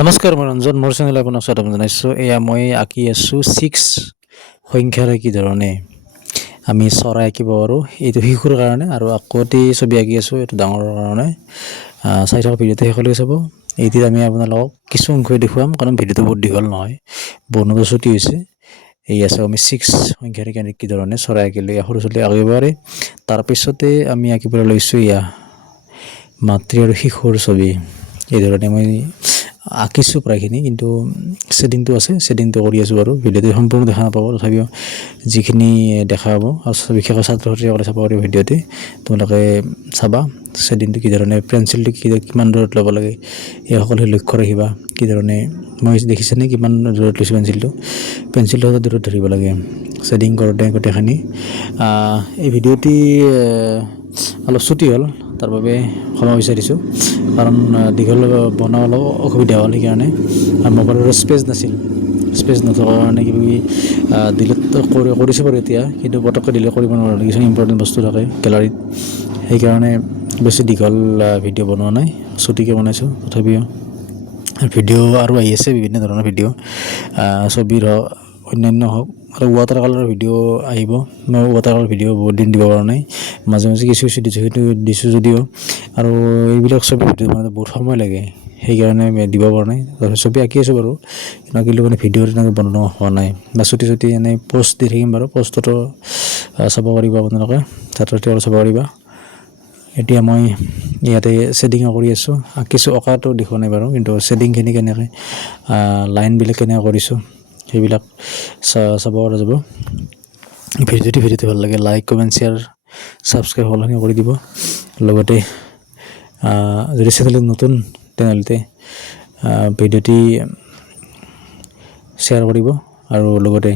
নমস্কাৰ মই ৰঞ্জন মোৰ চেনেল আপোনাক স্বাগতম জনাইছোঁ, এয়া মই আঁকি আছোঁ ছিক্স সংখ্যাৰে কি ধৰণে। আমি চৰাই আঁকিব পাৰোঁ, এইটো শিশুৰ কাৰণে আৰু আকৌতি ছবি আঁকি আছোঁ, এইটো ডাঙৰৰ কাৰণে। চাই থকা ভিডিঅ'টো শেষলৈকে চাব। এইটোত আমি আপোনালোকক কিছু অংশই দেখুৱাম, কাৰণ ভিডিঅ'টো বহুত দীঘল নহয় বৰ্ণটো ছুটি হৈছে। এই আছে আমি ছিক্স সংখ্যাৰে কেনে কি ধৰণে চৰাই আঁকিলে সৰু ছোৱালী আঁকিব পাৰে। তাৰপিছতে আমি আঁকিবলৈ লৈছোঁ এয়া মাতৃ আৰু শিশুৰ ছবি। এই ধৰণে মই আঁকিছোঁ প্ৰায়খিনি, কিন্তু শ্বেডিংটো আছে শ্বেডিংটো কৰি আছোঁ বাৰু, ভিডিঅ'টো সম্পূৰ্ণ দেখা নাপাব, তথাপিও যিখিনি দেখা পাব, আৰু বিশেষকৈ ছাত্ৰ ছাত্ৰীসকলে চাব পাৰিব ভিডিঅ'তে তোমালোকে চাবা শ্বেডিংটো কি ধৰণে, পেঞ্চিলটো কি, কিমান দূৰত ল'ব লাগে, এই সকলোৱে লক্ষ্য ৰাখিবা, কি ধৰণে, মই দেখিছেনে কিমান দূৰত লৈছোঁ পেঞ্চিলটো পেঞ্চিলটো দূৰত ধৰিব লাগে শ্বেডিং কৰোঁতে গোটেইখিনি এই ভিডিঅ'টি অলপ ছুটি হ'ল তাৰ বাবে ক্ষমা বিচাৰিছোঁ। কাৰণ দীঘল বনোৱা অলপ অসুবিধা হ'ল সেইকাৰণে। মোবাইলৰ স্পেচ নাছিল। স্পেচ নথকাৰ কাৰণে কিবা কিবি ডিলিট কৰি কৰিছোঁ বাৰু এতিয়া। কিন্তু পটককৈ ডিলিট কৰিব নোৱাৰোঁ। কিছুমান ইম্পৰ্টেণ্ট বস্তু থাকে গেলাৰীত সেইকাৰণে বেছি দীঘল ভিডিঅ' বনোৱা নাই। ছুটিকৈ বনাইছোঁ তথাপিও। ভিডিঅ' আৰু আহি আছে বিভিন্ন ধৰণৰ ভিডিঅ' ছবিৰ হওক অন্যান্য হওক আৰু ৱাটাৰ কালাৰৰ ভিডিঅ' আহিব। মই ৱাটাৰ কালাৰ ভিডিঅ' বহুত দিন দিব পৰা নাই। মাজে মাজে কিছু কিছু দিছোঁ, সেইটো দিছোঁ যদিও। আৰু এইবিলাক ছবি ভিডিঅ' বনাওঁতে বহুত সময় লাগে। সেইকাৰণে দিব পৰা নাই। তাৰপিছত ছবি আঁকি আছোঁ বাৰু। কিন্তু আঁকিলেও মানে ভিডিঅ' তেনেকৈ বনোৱা হোৱা নাই। বা চুটি চুটি এনেই পষ্ট দি থাকিম বাৰু। পষ্টতো চাব পাৰিব আপোনালোকে। ছাত্ৰ চাব পাৰিবা। এতিয়া মই ইয়াতে শ্বেডিং কৰি আছোঁ। আঁকিছোঁ, অঁকাটো দেখুওৱা নাই বাৰু। কিন্তু শ্বেডিংখিনি কেনেকৈ লাইনবিলাক কেনেকৈ কৰিছোঁ। সেইবিলাক চাব পৰা যাব। ভিডিঅ'টি ভিডিঅ'টো ভালো লাগে লাইক কমেণ্ট শ্বেয়াৰ ছাবস্ক্ৰাইব সলনি কৰি দিব। লগতে যদি চেনেলত নতুন, তেনেহ'লে ভিডিঅ'টি শ্বেয়াৰ কৰিব। আৰু লগতে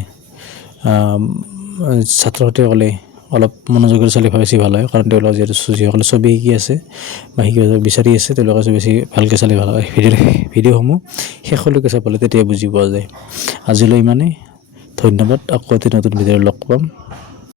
ছাত্ৰ ছাত্ৰীসকলে অলপ মনোযোগেৰে চালে বেছি ভালো হয়, কাৰণ তেওঁলোকে যিহেতু যিসকলে ছবি শিকি আছে বা শিকিব বিচাৰি আছে তেওঁলোকে বেছি ভালকৈ চালে ভালো হয়। ভিডিঅ' ভিডিঅ'সমূহ শেষলৈকে চাবলৈ তেতিয়া বুজি পোৱা যায়। আজিলৈ ইমানেই। ধন্যবাদ। আকৌ এটি নতুন ভিডিঅ'ত লগ পাম।